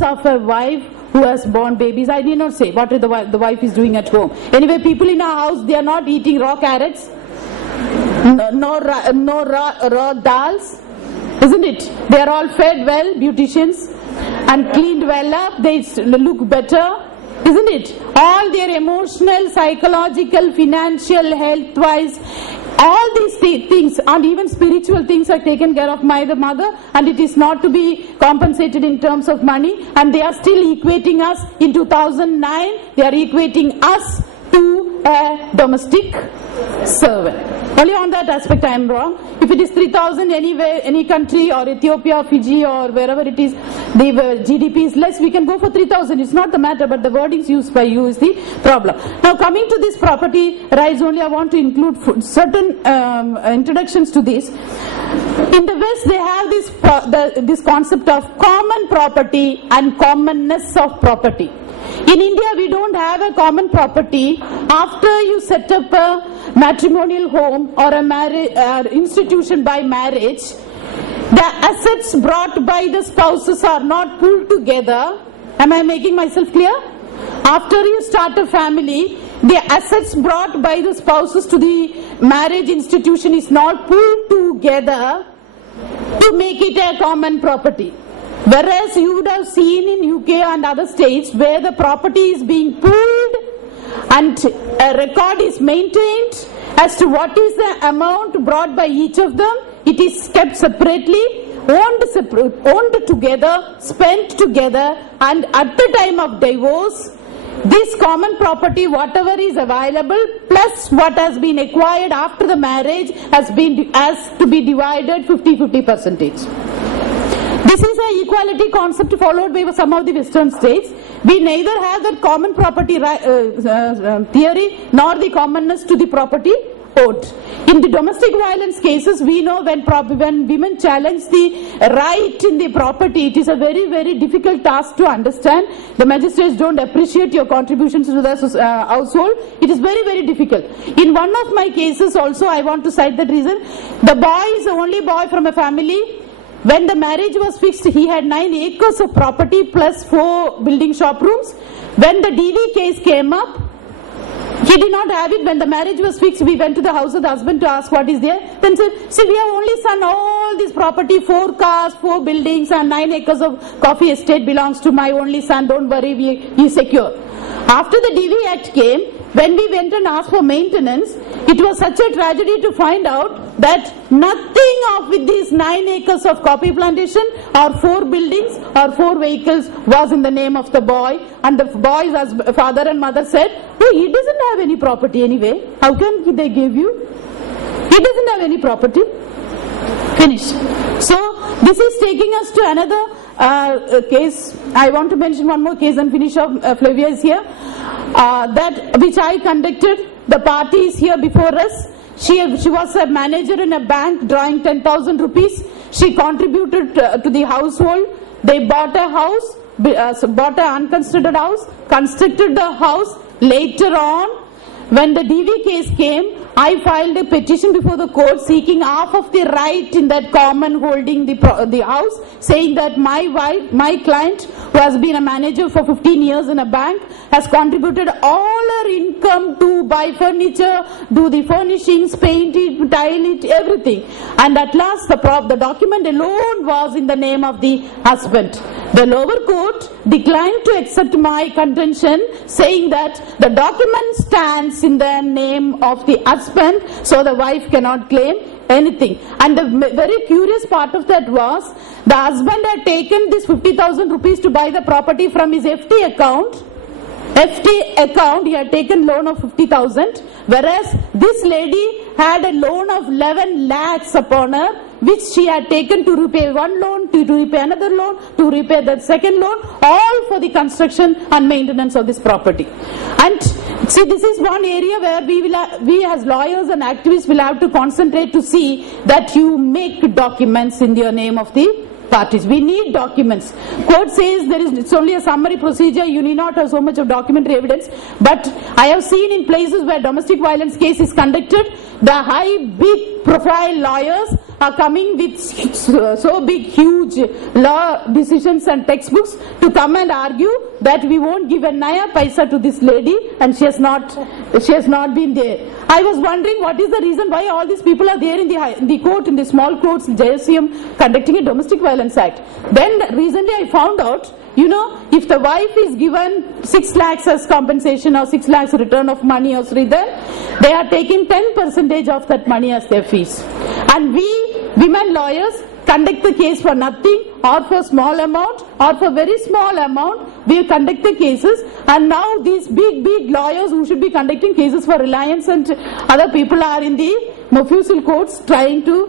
of a wife who has born babies. I need not say what the wife is doing at home. Anyway, people in our house, they are not eating raw carrots, no raw dals, isn't it? They are all fed well, beauticians, and cleaned well up. They look better, isn't it? All their emotional, psychological, financial, health-wise, all these things and even spiritual things are taken care of by the mother, and it is not to be compensated in terms of money, and they are still equating us in 2009, they are equating us to a domestic servant. Only on that aspect I am wrong. If it is 3,000 anywhere, any country or Ethiopia or Fiji or wherever it is, the GDP is less, we can go for 3,000. It's not the matter, but the wordings used by you is the problem. Now coming to this property rights only, I want to include certain introductions to this. In the West, they have this concept of common property and commonness of property. In India, we don't have a common property. After you set up a matrimonial home or a marriage institution by marriage, the assets brought by the spouses are not pooled together. Am I making myself clear? After you start a family, the assets brought by the spouses to the marriage institution is not pooled together to make it a common property. Whereas you would have seen in UK and other states where the property is being pooled and a record is maintained as to what is the amount brought by each of them. It is kept separately, owned together, spent together, and at the time of divorce, this common property, whatever is available plus what has been acquired after the marriage has to be divided 50-50%. This is an equality concept followed by some of the Western states. We neither have that common property theory nor the commonness to the property owed. In the domestic violence cases, we know when women challenge the right in the property, it is a very, very difficult task to understand. The magistrates don't appreciate your contributions to the household. It is very, very difficult. In one of my cases also, I want to cite that reason. The boy is the only boy from a family. When the marriage was fixed, he had 9 acres of property plus 4 building shop rooms. When the DV case came up, he did not have it. When the marriage was fixed, we went to the house of the husband to ask what is there. Then said, see, we have only son, all this property, 4 cars, 4 buildings and 9 acres of coffee estate belongs to my only son. Don't worry, he is secure. After the DV Act came, when we went and asked for maintenance, it was such a tragedy to find out that nothing of these 9 acres of coffee plantation or 4 buildings or 4 vehicles was in the name of the boy, and the boy's father and mother said, oh, he doesn't have any property anyway. How can they give you? He doesn't have any property. Finish. So this is taking us to another case. I want to mention one more case and finish off. Flavia is here. That which I conducted. The party is here before us. She was a manager in a bank drawing 10,000 rupees. She contributed to the household. They bought a house, bought an unconstructed house, constructed the house. Later on, when the DV case came, I filed a petition before the court seeking half of the right in that common holding the house, saying that my client, who has been a manager for 15 years in a bank, has contributed all her income to buy furniture, do the furnishings, paint it, tile it, everything. And at last the document alone was in the name of the husband. The lower court declined to accept my contention, saying that the document stands in the name of the husband, so the wife cannot claim anything. And the very curious part of that was, the husband had taken this 50,000 rupees to buy the property from his FD account. He had taken loan of 50,000, whereas this lady had a loan of 11 lakhs upon her, which she had taken to repay one loan, to repay another loan, to repay the second loan, all for the construction and maintenance of this property. And see, this is one area where we as lawyers and activists will have to concentrate to see that you make documents in the name of the parties. We need documents. Court says it's only a summary procedure, you need not have so much of documentary evidence, but I have seen in places where domestic violence case is conducted, the high big profile lawyers are coming with so big, huge law decisions and textbooks to come and argue that we won't give a naya paisa to this lady, and she has not been there. I was wondering what is the reason why all these people are there in the court, in the small courts, JSCM, conducting a domestic violence act. Then recently I found out, you know, if the wife is given 6 lakhs as compensation or 6 lakhs return of money or Sridhar, they are taking 10% of that money as their fees. And we, women lawyers, conduct the case for nothing or for small amount or for very small amount. We conduct the cases, and now these big lawyers who should be conducting cases for Reliance and other people are in the Mofussil courts trying to,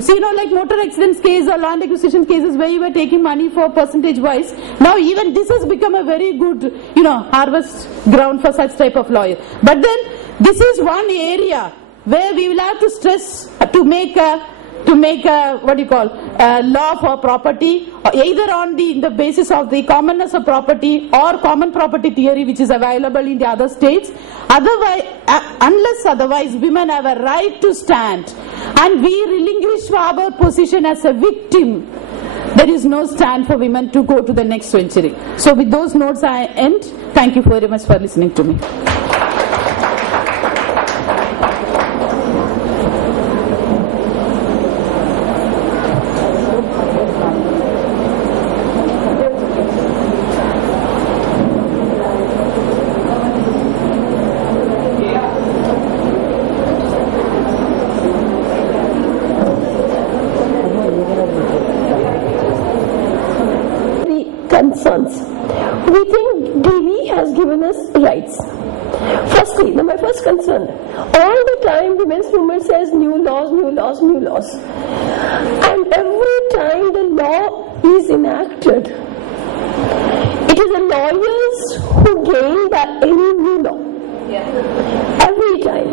see, you know, like motor accidents case or land acquisition cases where you were taking money for percentage wise. Now even this has become a very good, you know, harvest ground for such type of lawyer. But then this is one area where we will have to stress to make a what do you call law for property, either on the basis of the commonness of property or common property theory, which is available in the other states. Otherwise, unless otherwise, women have a right to stand, and we relinquish our position as a victim. There is no stand for women to go to the next century. So with those notes I end. Thank you very much for listening to me. Concerns. We think DV has given us rights. Firstly, my first concern, all the time women's movement says new laws, new laws, new laws. And every time the law is enacted, it is the lawyers who gain that any new law. Every time.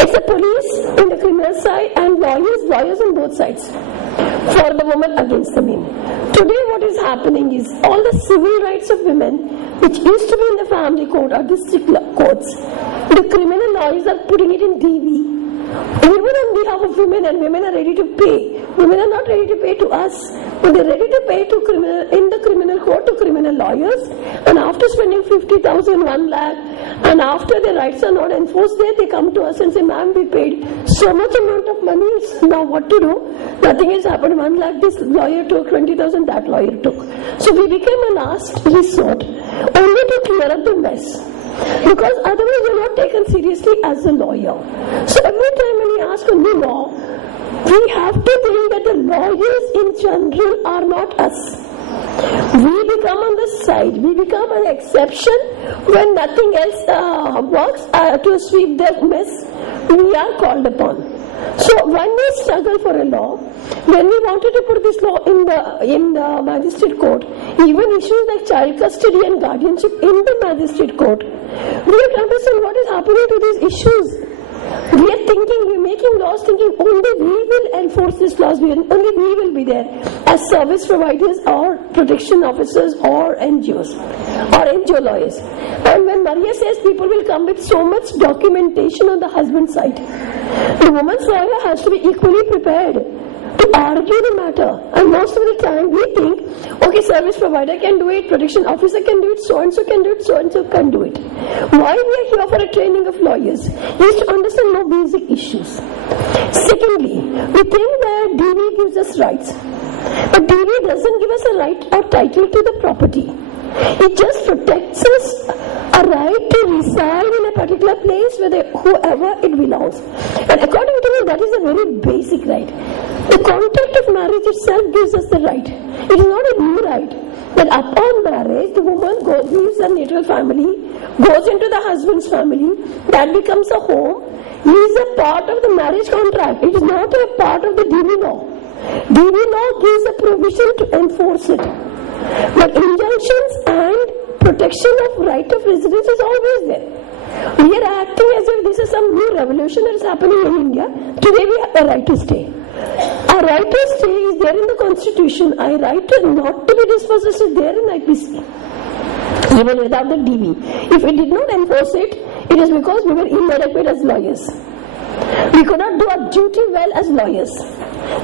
It's the police in the criminal side and lawyers on both sides. For the woman against the men. Today what is happening is all the civil rights of women, which used to be in the family court or district courts, the criminal lawyers are putting it in DV. Even on behalf of women, and women are ready to pay. Women are not ready to pay to us, but they're ready to pay to in the criminal court to criminal lawyers. And after spending 50,000, 1 lakh, and after their rights are not enforced there, they come to us and say, ma'am, we paid so much amount of money, now what to do? Nothing has happened. 1 lakh this lawyer took, 20,000 that lawyer took. So we became a last resort only to clear up the mess. Because otherwise you're not taken seriously as a lawyer. So every time when we ask for new law, we have to think that the lawyers in general are not us. We become on the side. We become an exception when nothing else works to sweep the mess. We are called upon. So when we struggle for a law, when we wanted to put this law in the magistrate court, even issues like child custody and guardianship in the magistrate court, we have to understand what is happening to these issues. We are thinking, we are making laws thinking only we will enforce these laws, only we will be there as service providers or protection officers or NGOs or NGO lawyers. And when Maria says people will come with so much documentation on the husband's side, the woman's lawyer has to be equally prepared to argue the matter. And most of the time we think, okay, service provider can do it, protection officer can do it, so-and-so can do it, so-and-so can do it. Why we are here for a training of lawyers is to understand more basic issues. Secondly, we think that DV gives us rights. But DV doesn't give us a right or title to the property. It just protects us a right to reside in a particular place where whoever it belongs. And according to me, that is a very basic right. The contract of marriage itself gives us the right. It is not a new right. That upon marriage, the woman leaves her natal family, goes into the husband's family, that becomes a home. He is a part of the marriage contract. It is not a part of the DV law. DV law gives a provision to enforce it. But injunctions and protection of right of residence is always there. We are acting as if this is some new revolution that is happening in India. Today we have a right to stay. Our right to stay is there in the Constitution. Our right to not to be dispossessed is there in IPC. Even without the DV. If we did not enforce it, it is because we were inadequate as lawyers. We could not do our duty well as lawyers.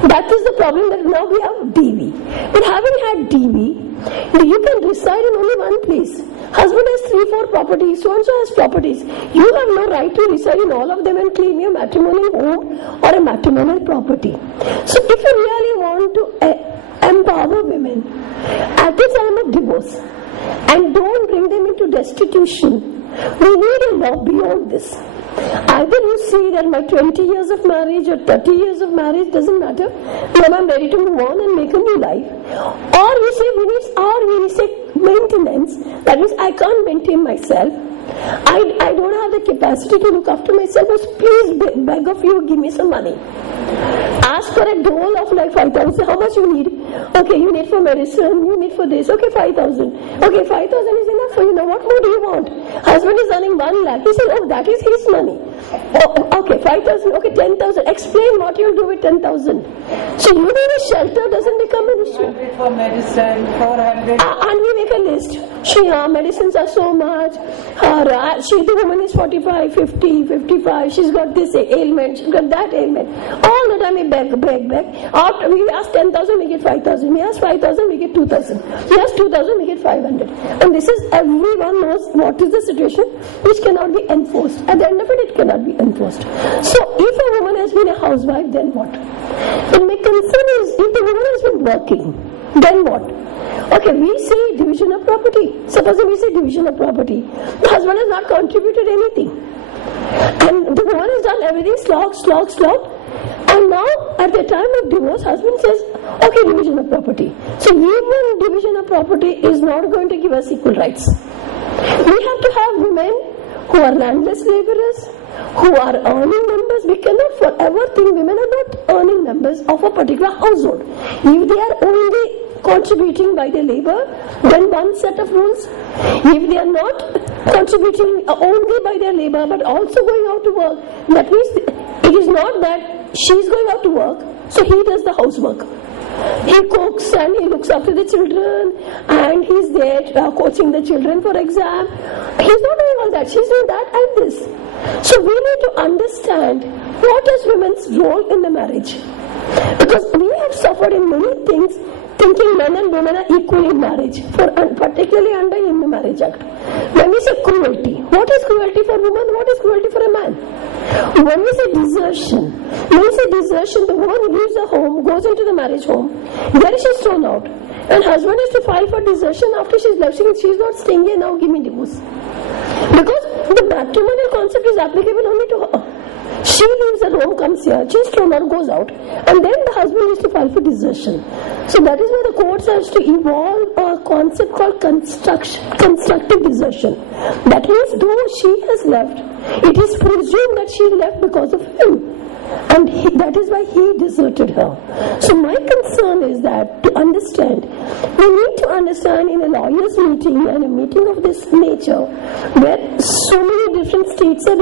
That is the problem, that now we have DV. But having had DV, you can reside in only one place. Husband has 3-4 properties, so and so has properties. You have no right to reside in all of them and claim your matrimonial home or a matrimonial property. So if you really want to empower women at the time of divorce and don't bring them into destitution, we need a law beyond this. Either you see that my 20 years of marriage or 30 years of marriage doesn't matter, then I'm ready to move on and make a new life. Or you say we need maintenance, that means I can't maintain myself. I don't have the capacity to look after myself, but please beg of you, give me some money. Ask for a dole of like 5,000. How much you need? Okay, you need for medicine, you need for this. Okay, 5,000. Okay, 5,000 is enough for you. Now what more do you want? Husband is earning 1 lakh. He says, oh, that is his money. Oh, okay, 5,000. Okay, 10,000. Explain what you'll do with 10,000. So you need a shelter, doesn't become an issue. 100 for medicine, 400. And we make a list. Medicines are so much. The woman is 45, 50, 55. She's got this ailment. She's got that ailment. All the time we beg. After we ask 10,000, we get 5,000. We ask 5,000, we get 2,000. We ask 2,000, we get 500. And this is, everyone knows what is the situation which cannot be enforced. At the end of it cannot be enforced. So if a woman has been a housewife, then what? And my concern is, if the woman has been working, then what? Okay, we say division of property. Supposing we say division of property, the husband has not contributed anything. And the woman has done everything, slog. And now, at the time of divorce, husband says, okay, division of property. So even division of property is not going to give us equal rights. We have to have women who are landless laborers, who are earning members. We cannot forever think women are not earning members of a particular household. If they are only contributing by their labor, then one set of rules. If they are not contributing only by their labor but also going out to work, that means it is not that she is going out to work, so he does the housework. He cooks and he looks after the children and he's there coaching the children for exam. He's not doing all that. She's doing that and this. So we need to understand what is women's role in the marriage. Because we have suffered in many things thinking men and women are equal in marriage, particularly under in the Marriage Act. When we say cruelty, what is cruelty for women? What is cruelty for a man? When we say desertion, the woman leaves the home, goes into the marriage home, there she's thrown out. And husband is to file for desertion after she's left. She's not staying here now, give me divorce. Because the matrimonial concept is applicable only to her. She leaves at home, comes here, she's thrown out, goes out, and then the husband is to file for desertion. So that is why the courts has to evolve a concept called constructive desertion. That means though she has left, it is presumed that she left because of him. And that is why he deserted her. So my concern is that to understand, we need to understand in a lawyer's meeting and a meeting of this nature where so many different states are